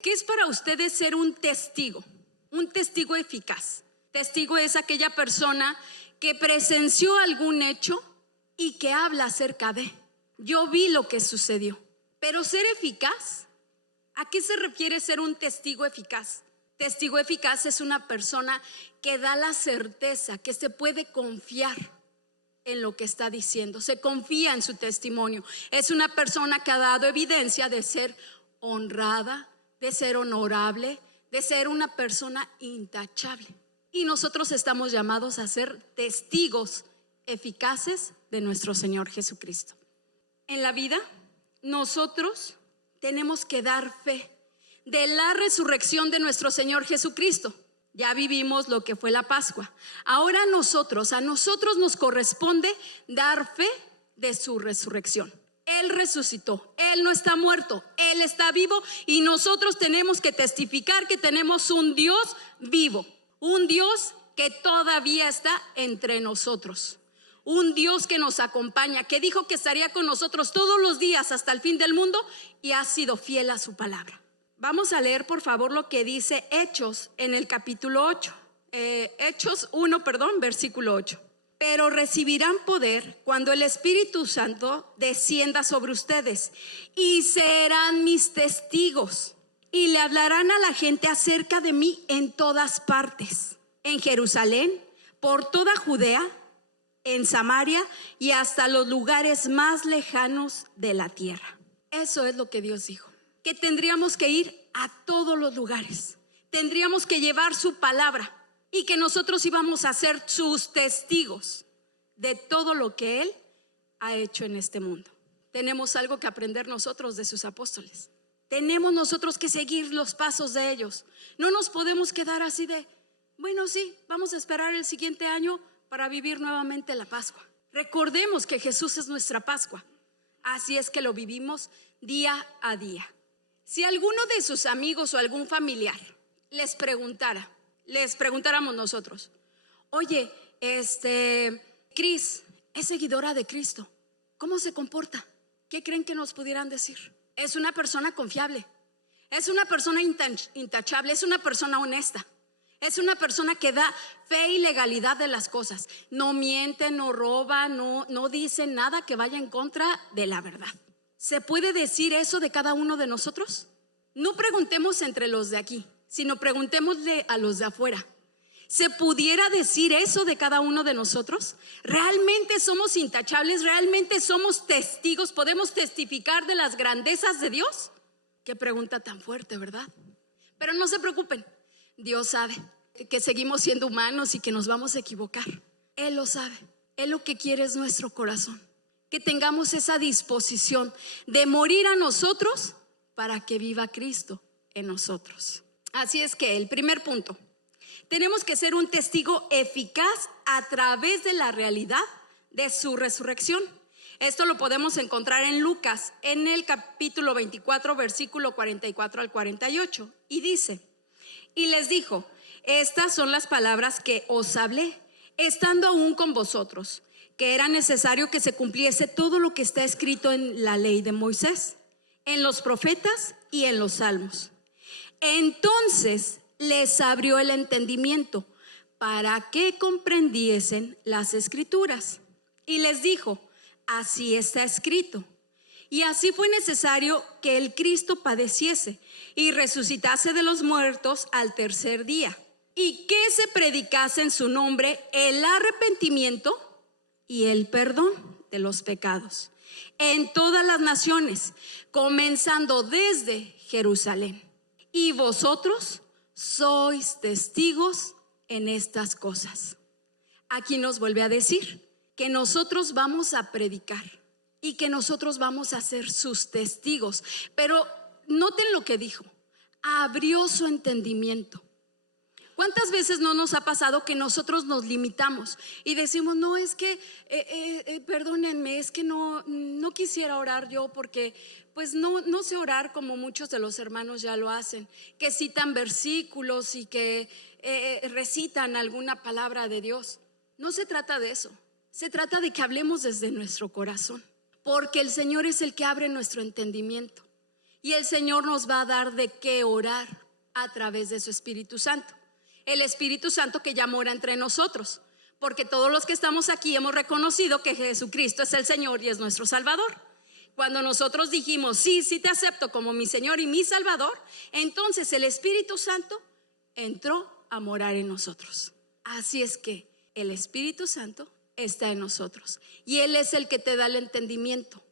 ¿Qué es para ustedes ser un testigo? Un testigo eficaz. Testigo es aquella persona que presenció algún hecho y que habla acerca de. Yo vi lo que sucedió. Pero ser eficaz, ¿a qué se refiere ser un testigo eficaz? Testigo eficaz es una persona que da la certeza, que se puede confiar en lo que está diciendo, se confía en su testimonio. Es una persona que ha dado evidencia de ser honrada, de ser honorable, de ser una persona intachable. Y nosotros estamos llamados a ser testigos eficaces de nuestro Señor Jesucristo. En la vida, nosotros tenemos que dar fe de la resurrección de nuestro Señor Jesucristo. Ya vivimos lo que fue la Pascua. Ahora a nosotros nos corresponde dar fe de su resurrección. Él resucitó, Él no está muerto, Él está vivo, y nosotros tenemos que testificar que tenemos un Dios vivo, un Dios que todavía está entre nosotros, un Dios que nos acompaña, que dijo que estaría con nosotros todos los días hasta el fin del mundo, y ha sido fiel a su palabra. Vamos a leer por favor lo que dice Hechos en el capítulo 8, Hechos 1, versículo 8. Pero recibirán poder cuando el Espíritu Santo descienda sobre ustedes, y serán mis testigos, y le hablarán a la gente acerca de mí en todas partes, en Jerusalén, por toda Judea, en Samaria y hasta los lugares más lejanos de la tierra. Eso es lo que Dios dijo, que tendríamos que ir a todos los lugares, tendríamos que llevar su palabra, y que nosotros íbamos a ser sus testigos de todo lo que Él ha hecho en este mundo. Tenemos algo que aprender nosotros de sus apóstoles. Tenemos nosotros que seguir los pasos de ellos. No nos podemos quedar así de, bueno, sí, vamos a esperar el siguiente año para vivir nuevamente la Pascua. Recordemos que Jesús es nuestra Pascua. Así es que lo vivimos día a día. Si alguno de sus amigos o algún familiar les preguntáramos nosotros, oye, Cris es seguidora de Cristo, ¿cómo se comporta? ¿Qué creen que nos pudieran decir? Es una persona confiable, es una persona intachable, es una persona honesta, es una persona que da fe y legalidad de las cosas. No miente, no roba, no dice nada que vaya en contra de la verdad. ¿Se puede decir eso de cada uno de nosotros? No preguntemos entre los de aquí, sino preguntémosle a los de afuera. ¿Se pudiera decir eso de cada uno de nosotros? ¿Realmente somos intachables? ¿Realmente somos testigos? ¿Podemos testificar de las grandezas de Dios? Qué pregunta tan fuerte, ¿verdad? Pero no se preocupen, Dios sabe que seguimos siendo humanos y que nos vamos a equivocar. Él lo sabe. Él lo que quiere es nuestro corazón, que tengamos esa disposición de morir a nosotros para que viva Cristo en nosotros. Así es que el primer punto, tenemos que ser un testigo eficaz a través de la realidad de su resurrección. Esto lo podemos encontrar en Lucas, en el capítulo 24, versículo 44 al 48. Y dice, y les dijo, estas son las palabras que os hablé, estando aún con vosotros, que era necesario que se cumpliese todo lo que está escrito en la ley de Moisés, en los profetas y en los salmos. Entonces les abrió el entendimiento para que comprendiesen las escrituras, y les dijo, así está escrito. Y así fue necesario que el Cristo padeciese y resucitase de los muertos al tercer día, y que se predicase en su nombre el arrepentimiento y el perdón de los pecados en todas las naciones, comenzando desde Jerusalén. Y vosotros sois testigos en estas cosas. Aquí nos vuelve a decir que nosotros vamos a predicar y que nosotros vamos a ser sus testigos. Pero noten lo que dijo, abrió su entendimiento. ¿Cuántas veces no nos ha pasado que nosotros nos limitamos y decimos, no, es que, perdónenme, es que no quisiera orar yo porque pues no sé orar como muchos de los hermanos ya lo hacen, que citan versículos y que recitan alguna palabra de Dios? No se trata de eso, se trata de que hablemos desde nuestro corazón, porque el Señor es el que abre nuestro entendimiento. Y el Señor nos va a dar de qué orar a través de su Espíritu Santo. El Espíritu Santo que ya mora entre nosotros, porque todos los que estamos aquí hemos reconocido que Jesucristo es el Señor y es nuestro Salvador. Cuando nosotros dijimos, sí te acepto como mi Señor y mi Salvador, entonces el Espíritu Santo entró a morar en nosotros. Así es que el Espíritu Santo está en nosotros y Él es el que te da el entendimiento.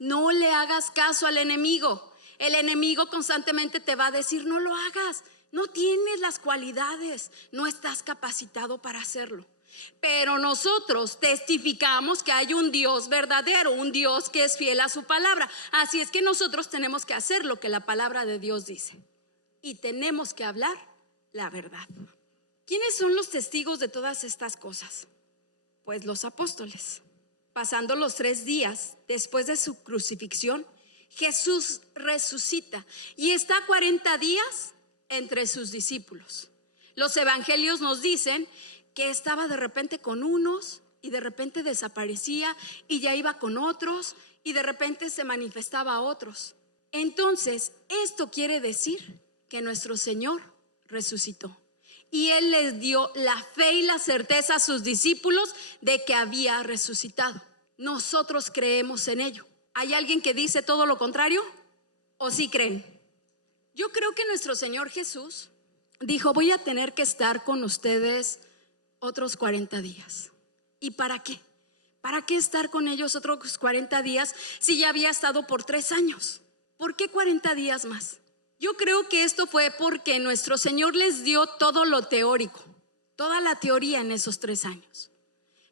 No le hagas caso al enemigo. El enemigo constantemente te va a decir, no lo hagas, no tienes las cualidades, no estás capacitado para hacerlo. Pero nosotros testificamos que hay un Dios verdadero, un Dios que es fiel a su palabra. Así es que nosotros tenemos que hacer lo que la palabra de Dios dice y tenemos que hablar la verdad. ¿Quiénes son los testigos de todas estas cosas? Pues los apóstoles. Pasando los 3 días después de su crucifixión, Jesús resucita y está 40 días entre sus discípulos. Los evangelios nos dicen que estaba de repente con unos y de repente desaparecía y ya iba con otros y de repente se manifestaba a otros. Entonces, esto quiere decir que nuestro Señor resucitó y Él les dio la fe y la certeza a sus discípulos de que había resucitado. Nosotros creemos en ello. ¿Hay alguien que dice todo lo contrario? ¿O sí creen? Yo creo que nuestro Señor Jesús dijo, voy a tener que estar con ustedes otros 40 días. ¿Y para qué? ¿Para qué estar con ellos otros 40 días si ya había estado por 3 años? ¿Por qué 40 días más? Yo creo que esto fue porque nuestro Señor les dio todo lo teórico, toda la teoría en esos 3 años.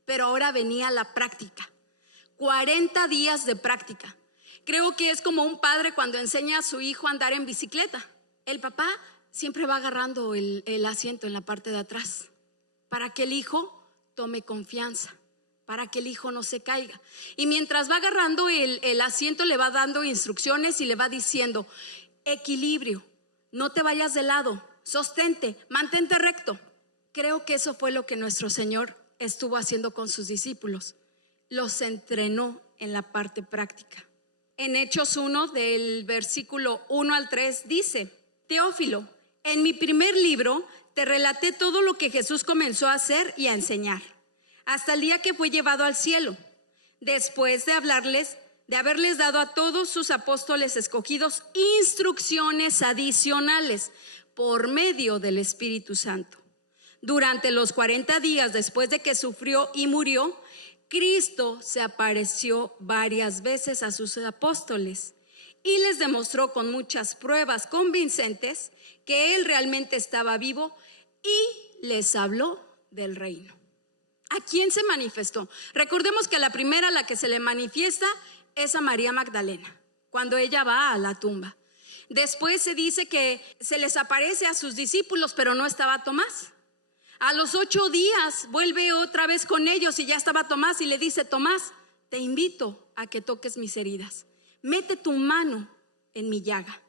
Pero ahora venía la práctica, 40 días de práctica. Creo que es como un padre cuando enseña a su hijo a andar en bicicleta. El papá siempre va agarrando el asiento en la parte de atrás para que el hijo tome confianza, para que el hijo no se caiga. Y mientras va agarrando el asiento le va dando instrucciones y le va diciendo, equilibrio, no te vayas de lado, sostente, mantente recto. Creo que eso fue lo que nuestro Señor estuvo haciendo con sus discípulos. Los entrenó en la parte práctica. En Hechos 1 del versículo 1 al 3 dice, Teófilo, en mi primer libro te relaté todo lo que Jesús comenzó a hacer y a enseñar, hasta el día que fue llevado al cielo, después de haberles dado a todos sus apóstoles escogidos instrucciones adicionales por medio del Espíritu Santo. Durante los 40 días después de que sufrió y murió, Cristo se apareció varias veces a sus apóstoles y les demostró con muchas pruebas convincentes que Él realmente estaba vivo y les habló del reino. ¿A quién se manifestó? Recordemos que la primera a la que se le manifiesta es a María Magdalena, cuando ella va a la tumba. Después se dice que se les aparece a sus discípulos, pero no estaba Tomás. A los 8 días vuelve otra vez con ellos y ya estaba Tomás y le dice, Tomás, te invito a que toques mis heridas, mete tu mano en mi llaga.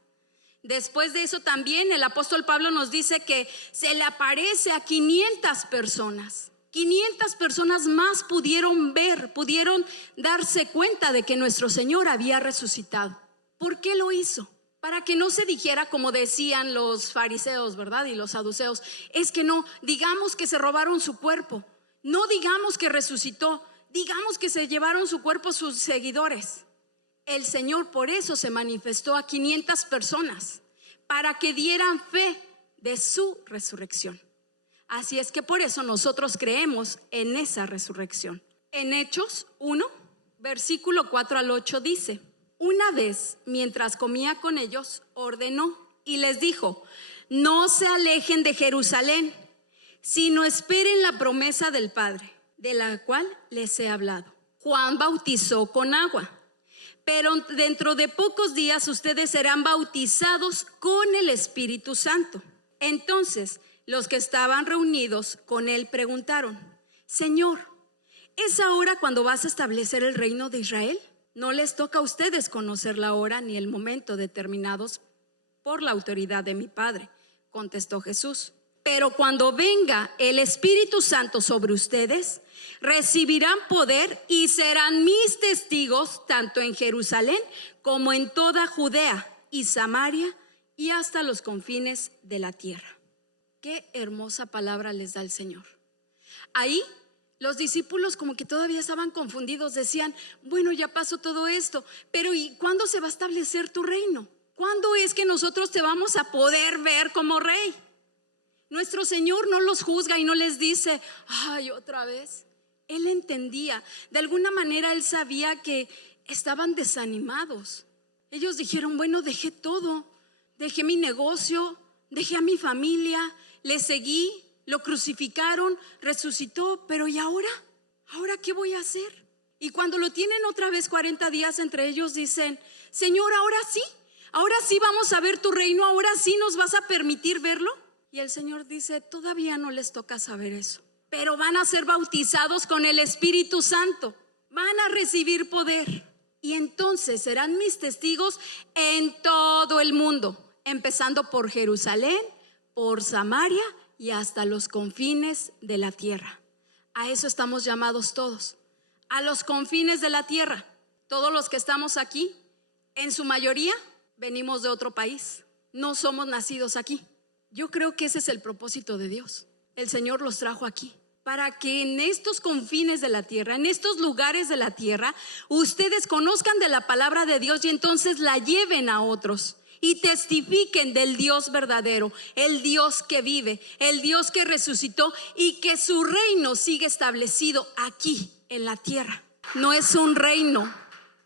Después de eso también el apóstol Pablo nos dice que se le aparece a 500 personas. 500 personas más pudieron ver, pudieron darse cuenta de que nuestro Señor había resucitado. ¿Por qué lo hizo? Para que no se dijera como decían los fariseos, ¿verdad? Y los saduceos, es que no digamos que se robaron su cuerpo, no digamos que resucitó, digamos que se llevaron su cuerpo sus seguidores. El Señor por eso se manifestó a 500 personas, para que dieran fe de su resurrección. Así es que por eso nosotros creemos en esa resurrección. En Hechos 1, versículo 4 al 8 dice, una vez mientras comía con ellos, ordenó y les dijo, no se alejen de Jerusalén, sino esperen la promesa del Padre, de la cual les he hablado. Juan bautizó con agua, pero dentro de pocos días ustedes serán bautizados con el Espíritu Santo. Entonces los que estaban reunidos con él preguntaron, Señor, ¿es ahora cuando vas a establecer el reino de Israel? No les toca a ustedes conocer la hora ni el momento determinados por la autoridad de mi Padre, contestó Jesús. Pero cuando venga el Espíritu Santo sobre ustedes, recibirán poder y serán mis testigos tanto en Jerusalén como en toda Judea y Samaria y hasta los confines de la tierra. Qué hermosa palabra les da el Señor. Ahí los discípulos como que todavía estaban confundidos, decían, bueno, ya pasó todo esto, pero ¿y cuándo se va a establecer tu reino? ¿Cuándo es que nosotros te vamos a poder ver como rey? Nuestro Señor no los juzga y no les dice, ay, otra vez. Él entendía, de alguna manera él sabía que estaban desanimados. Ellos dijeron, bueno, dejé todo, dejé mi negocio, dejé a mi familia, le seguí, lo crucificaron, resucitó, pero ¿y ahora? ¿Ahora qué voy a hacer? Y cuando lo tienen otra vez 40 días entre ellos dicen, Señor, ahora sí vamos a ver tu reino, ahora sí nos vas a permitir verlo. Y el Señor dice, todavía no les toca saber eso, pero van a ser bautizados con el Espíritu Santo, van a recibir poder y entonces serán mis testigos en todo el mundo, empezando por Jerusalén, por Samaria y hasta los confines de la tierra. A eso estamos llamados todos, a los confines de la tierra. Todos los que estamos aquí, en su mayoría, venimos de otro país, no somos nacidos aquí. Yo creo que ese es el propósito de Dios. El Señor los trajo aquí para que en estos confines de la tierra, en estos lugares de la tierra, ustedes conozcan de la palabra de Dios y entonces la lleven a otros y testifiquen del Dios verdadero, el Dios que vive, el Dios que resucitó y que su reino sigue establecido aquí en la tierra. No es un reino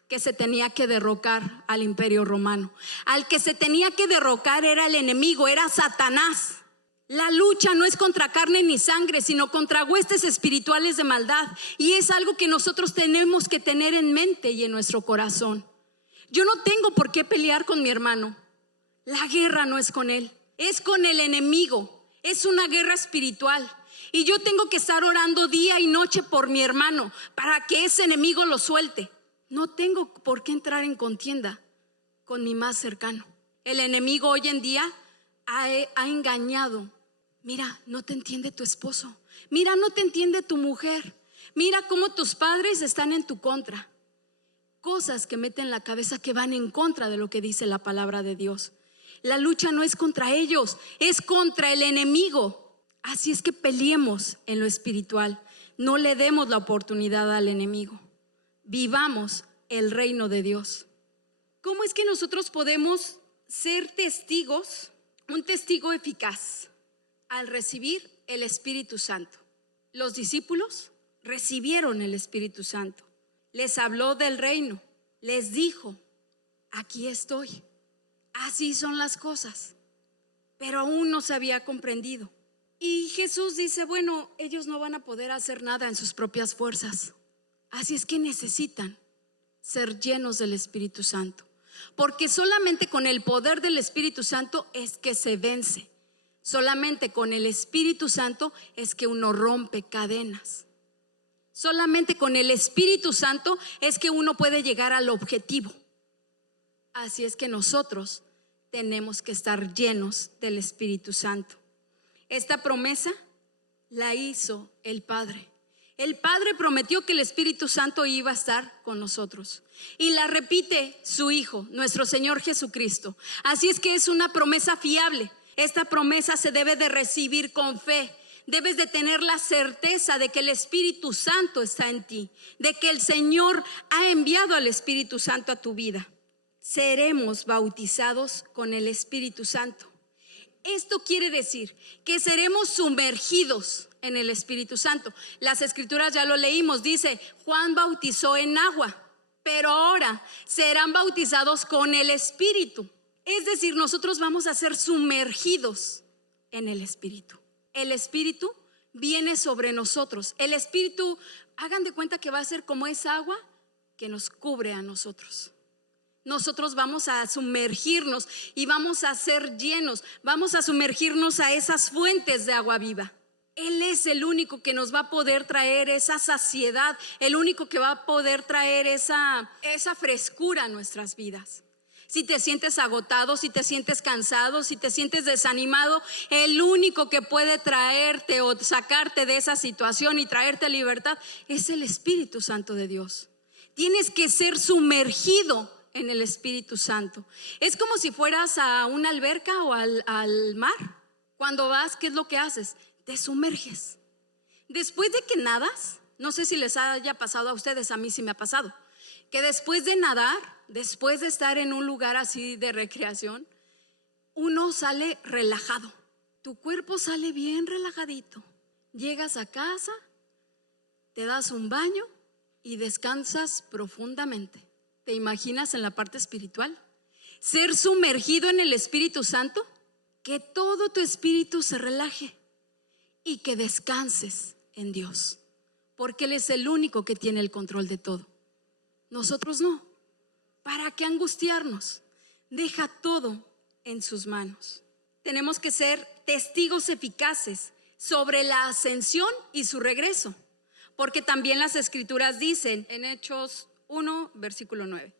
que se tenía que derrocar al imperio romano. Al que se tenía que derrocar era el enemigo, era Satanás. La lucha no es contra carne ni sangre, sino contra huestes espirituales de maldad. Y es algo que nosotros tenemos que tener en mente y en nuestro corazón. Yo no tengo por qué pelear con mi hermano. La guerra no es con él, es con el enemigo. Es una guerra espiritual. Y yo tengo que estar orando día y noche por mi hermano para que ese enemigo lo suelte. No tengo por qué entrar en contienda con mi más cercano. El enemigo hoy en día ha engañado. Mira, no te entiende tu esposo. Mira, no te entiende tu mujer. Mira cómo tus padres están en tu contra. Cosas que meten en la cabeza que van en contra de lo que dice la palabra de Dios. La lucha no es contra ellos, es contra el enemigo. Así es que peleemos en lo espiritual. No le demos la oportunidad al enemigo. Vivamos el reino de Dios. ¿Cómo es que nosotros podemos ser testigos? Un testigo eficaz al recibir el Espíritu Santo. Los discípulos recibieron el Espíritu Santo. Les habló del reino. Les dijo, aquí estoy. Así son las cosas. Pero aún no se había comprendido. Y Jesús dice, bueno, ellos no van a poder hacer nada en sus propias fuerzas. Así es que necesitan ser llenos del Espíritu Santo, porque solamente con el poder del Espíritu Santo es que se vence. Solamente con el Espíritu Santo es que uno rompe cadenas. Solamente con el Espíritu Santo es que uno puede llegar al objetivo. Así es que nosotros tenemos que estar llenos del Espíritu Santo. Esta promesa la hizo el Padre. El Padre prometió que el Espíritu Santo iba a estar con nosotros y la repite su Hijo, nuestro Señor Jesucristo. Así es que es una promesa fiable. Esta promesa se debe de recibir con fe. Debes de tener la certeza de que el Espíritu Santo está en ti, de que el Señor ha enviado al Espíritu Santo a tu vida. Seremos bautizados con el Espíritu Santo. Esto quiere decir que seremos sumergidos en el Espíritu Santo. Las escrituras ya lo leímos, dice Juan bautizó en agua, pero ahora serán bautizados con el Espíritu. Es decir, nosotros vamos a ser sumergidos en el Espíritu. El Espíritu viene sobre nosotros. El Espíritu, hagan de cuenta que va a ser como esa agua que nos cubre a nosotros. Nosotros vamos a sumergirnos y vamos a ser llenos. Vamos a sumergirnos a esas fuentes de agua viva. Él es el único que nos va a poder traer esa saciedad, el único que va a poder traer esa frescura a nuestras vidas. Si te sientes agotado, si te sientes cansado, si te sientes desanimado, el único que puede traerte o sacarte de esa situación y traerte libertad es el Espíritu Santo de Dios. Tienes que ser sumergido en el Espíritu Santo. Es como si fueras a una alberca o al mar. Cuando vas, ¿qué es lo que haces? Te sumerges. Después de que nadas, no sé si les haya pasado a ustedes, a mí sí me ha pasado, que después de nadar, después de estar en un lugar así de recreación, uno sale relajado. Tu cuerpo sale bien relajadito. Llegas a casa, te das un baño y descansas profundamente. ¿Te imaginas en la parte espiritual? Ser sumergido en el Espíritu Santo, que todo tu espíritu se relaje y que descanses en Dios, porque Él es el único que tiene el control de todo. Nosotros no. ¿Para qué angustiarnos? Deja todo en sus manos. Tenemos que ser testigos eficaces sobre la ascensión y su regreso, porque también las escrituras dicen en Hechos 1, versículo 9: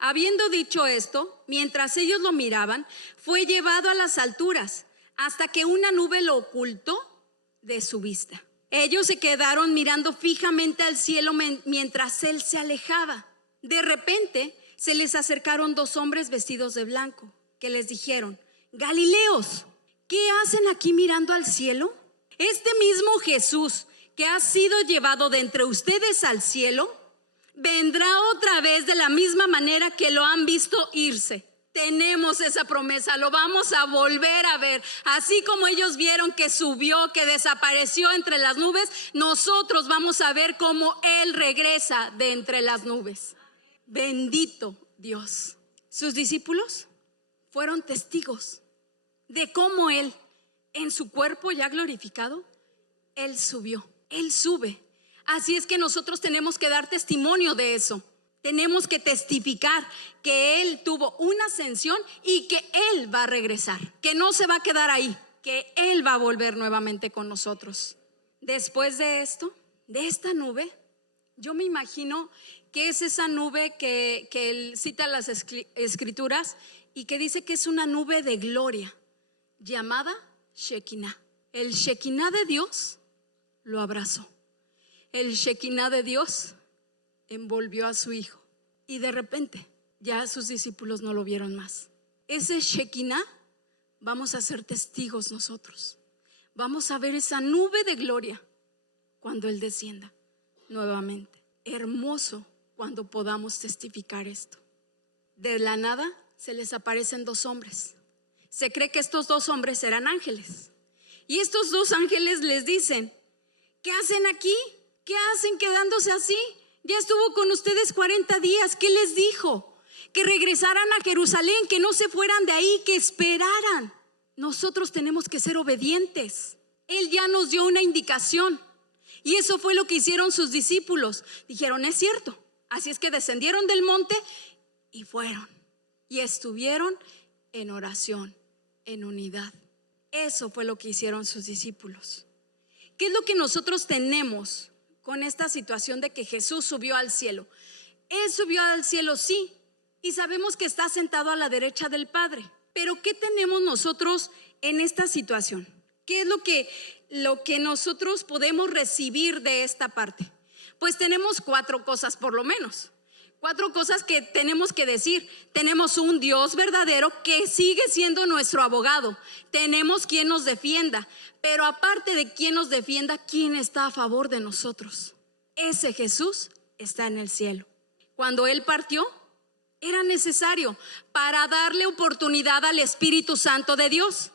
habiendo dicho esto, mientras ellos lo miraban, fue llevado a las alturas hasta que una nube lo ocultó de su vista. Ellos se quedaron mirando fijamente al cielo mientras él se alejaba. De repente se les acercaron dos hombres vestidos de blanco, que les dijeron: Galileos, ¿qué hacen aquí mirando al cielo? Este mismo Jesús que ha sido llevado de entre ustedes al cielo, vendrá otra vez de la misma manera que lo han visto irse. Tenemos esa promesa, lo vamos a volver a ver. Así como ellos vieron que subió, que desapareció entre las nubes, nosotros vamos a ver cómo Él regresa de entre las nubes. Bendito Dios. Sus discípulos fueron testigos de cómo Él, en su cuerpo ya glorificado, Él subió, Él sube. Así es que nosotros tenemos que dar testimonio de eso. Tenemos que testificar que Él tuvo una ascensión y que Él va a regresar, que no se va a quedar ahí, que Él va a volver nuevamente con nosotros. Después de esto, de esta nube, yo me imagino que es esa nube que Él cita las escrituras y que dice que es una nube de gloria llamada Shekinah. El Shekinah de Dios lo abrazó. El Shekinah de Dios envolvió a su hijo y de repente ya sus discípulos no lo vieron más. Ese Shekinah vamos a ser testigos nosotros. Vamos a ver esa nube de gloria cuando Él descienda nuevamente. Hermoso cuando podamos testificar esto. De la nada se les aparecen dos hombres. Se cree que estos dos hombres eran ángeles y estos dos ángeles les dicen: ¿qué hacen aquí? ¿Qué hacen quedándose así? Ya estuvo con ustedes 40 días. ¿Qué les dijo? Que regresaran a Jerusalén, que no se fueran de ahí, que esperaran. Nosotros tenemos que ser obedientes. Él ya nos dio una indicación y eso fue lo que hicieron sus discípulos. Dijeron: es cierto. Así es que descendieron del monte y fueron y estuvieron en oración, en unidad. Eso fue lo que hicieron sus discípulos. ¿Qué es lo que nosotros tenemos con esta situación de que Jesús subió al cielo? Él subió al cielo, sí, y sabemos que está sentado a la derecha del Padre. Pero ¿qué tenemos nosotros en esta situación? ¿Qué es lo que nosotros podemos recibir de esta parte? Pues tenemos 4 cosas por lo menos. 4 cosas que tenemos que decir. Tenemos un Dios verdadero que sigue siendo nuestro abogado. Tenemos quien nos defienda. Pero aparte de quien nos defienda, ¿quién está a favor de nosotros? Ese Jesús está en el cielo. Cuando Él partió, era necesario para darle oportunidad al Espíritu Santo de Dios.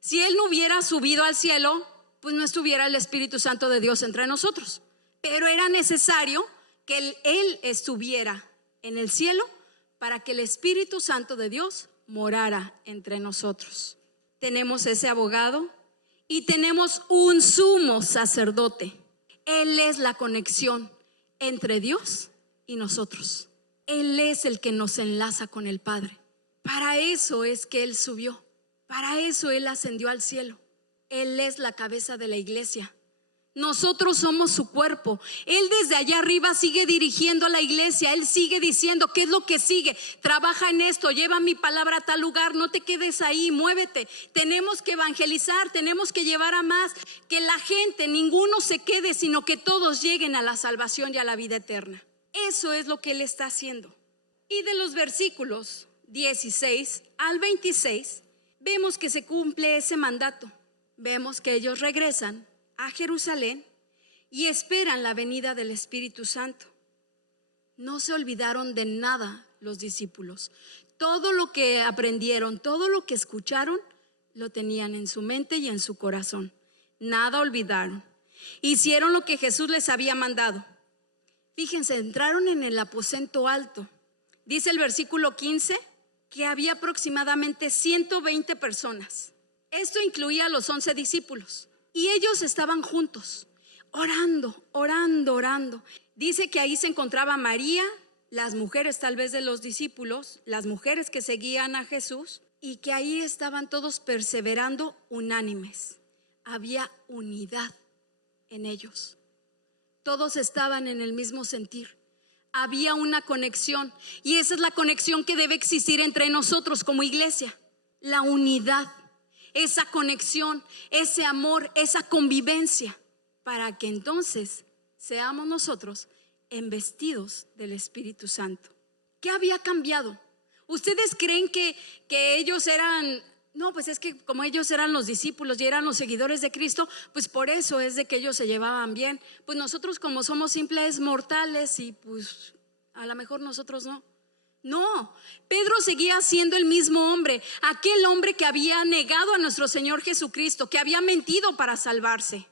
Si Él no hubiera subido al cielo, pues no estuviera el Espíritu Santo de Dios entre nosotros. Pero era necesario que Él estuviera en el cielo para que el Espíritu Santo de Dios morara entre nosotros. Tenemos ese abogado y tenemos un sumo sacerdote. Él es la conexión entre Dios y nosotros. Él es el que nos enlaza con el Padre. Para eso es que Él subió. Para eso Él ascendió al cielo. Él es la cabeza de la iglesia. Nosotros somos su cuerpo. Él desde allá arriba sigue dirigiendo a la iglesia. Él sigue diciendo qué es lo que sigue. Trabaja en esto, lleva mi palabra a tal lugar. No te quedes ahí, muévete. Tenemos que evangelizar, tenemos que llevar a más. Que la gente, ninguno se quede, sino que todos lleguen a la salvación y a la vida eterna. Eso es lo que Él está haciendo. Y de los versículos 16 al 26 vemos que se cumple ese mandato. Vemos que ellos regresan a Jerusalén y esperan la venida del Espíritu Santo. No se olvidaron de nada los discípulos. Todo lo que aprendieron, todo lo que escucharon, lo tenían en su mente y en su corazón. Nada olvidaron. Hicieron lo que Jesús les había mandado. Fíjense, entraron en el aposento alto. Dice el versículo 15 que había aproximadamente 120 personas. Esto incluía a los 11 discípulos. Y ellos estaban juntos, orando. Dice que ahí se encontraba María, las mujeres tal vez de los discípulos, las mujeres que seguían a Jesús, y que ahí estaban todos perseverando unánimes. Había unidad en ellos. Todos estaban en el mismo sentir. Había una conexión, y esa es la conexión que debe existir entre nosotros como iglesia. La unidad, esa conexión, ese amor, esa convivencia, para que entonces seamos nosotros embestidos del Espíritu Santo. ¿Qué había cambiado? ¿Ustedes creen que ellos eran... No, pues es que como ellos eran los discípulos y eran los seguidores de Cristo, pues por eso es de que ellos se llevaban bien. Pues nosotros como somos simples mortales y pues a lo mejor nosotros no. No, Pedro seguía siendo el mismo hombre, aquel hombre que había negado a nuestro Señor Jesucristo, que había mentido para salvarse.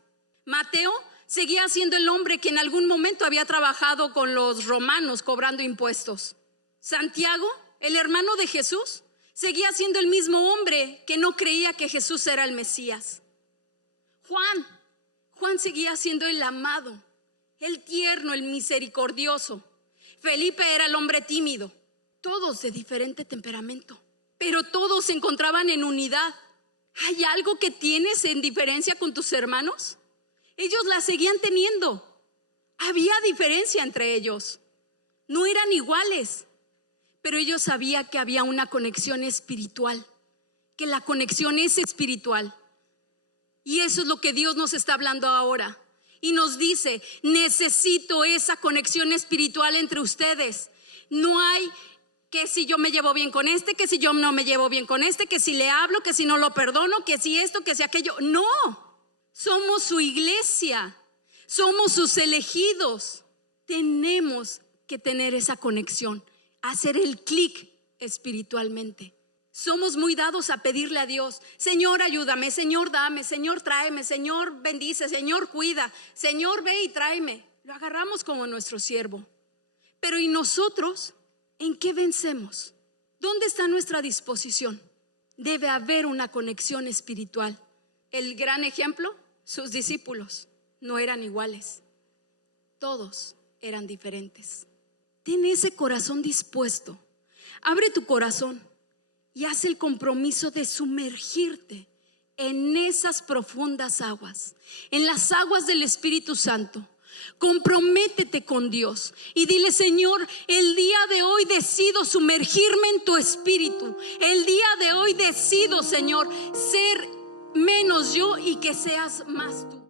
Mateo seguía siendo el hombre que en algún momento había trabajado con los romanos cobrando impuestos. Santiago, el hermano de Jesús, seguía siendo el mismo hombre que no creía que Jesús era el Mesías. Juan seguía siendo el amado, el tierno, el misericordioso. Felipe era el hombre tímido. Todos de diferente temperamento, pero todos se encontraban en unidad. ¿Hay algo que tienes en diferencia con tus hermanos? Ellos la seguían teniendo. Había diferencia entre ellos. No eran iguales, pero ellos sabían que había una conexión espiritual, que la conexión es espiritual. Y eso es lo que Dios nos está hablando ahora. Y nos dice, necesito esa conexión espiritual entre ustedes. No hay que si yo me llevo bien con este, que si yo no me llevo bien con este, que si le hablo, que si no lo perdono, que si esto, que si aquello. No, somos su iglesia, somos sus elegidos. Tenemos que tener esa conexión, hacer el clic espiritualmente. Somos muy dados a pedirle a Dios, Señor ayúdame, Señor dame, Señor tráeme, Señor bendice, Señor cuida, Señor ve y tráeme. Lo agarramos como nuestro siervo. Pero ¿y nosotros? ¿En qué vencemos? ¿Dónde está nuestra disposición? Debe haber una conexión espiritual. El gran ejemplo, sus discípulos no eran iguales. Todos eran diferentes. Ten ese corazón dispuesto. Abre tu corazón y haz el compromiso de sumergirte en esas profundas aguas, en las aguas del Espíritu Santo. Comprométete con Dios y dile, Señor, el día de hoy decido sumergirme en tu espíritu. El día de hoy decido, Señor, ser menos yo y que seas más tú.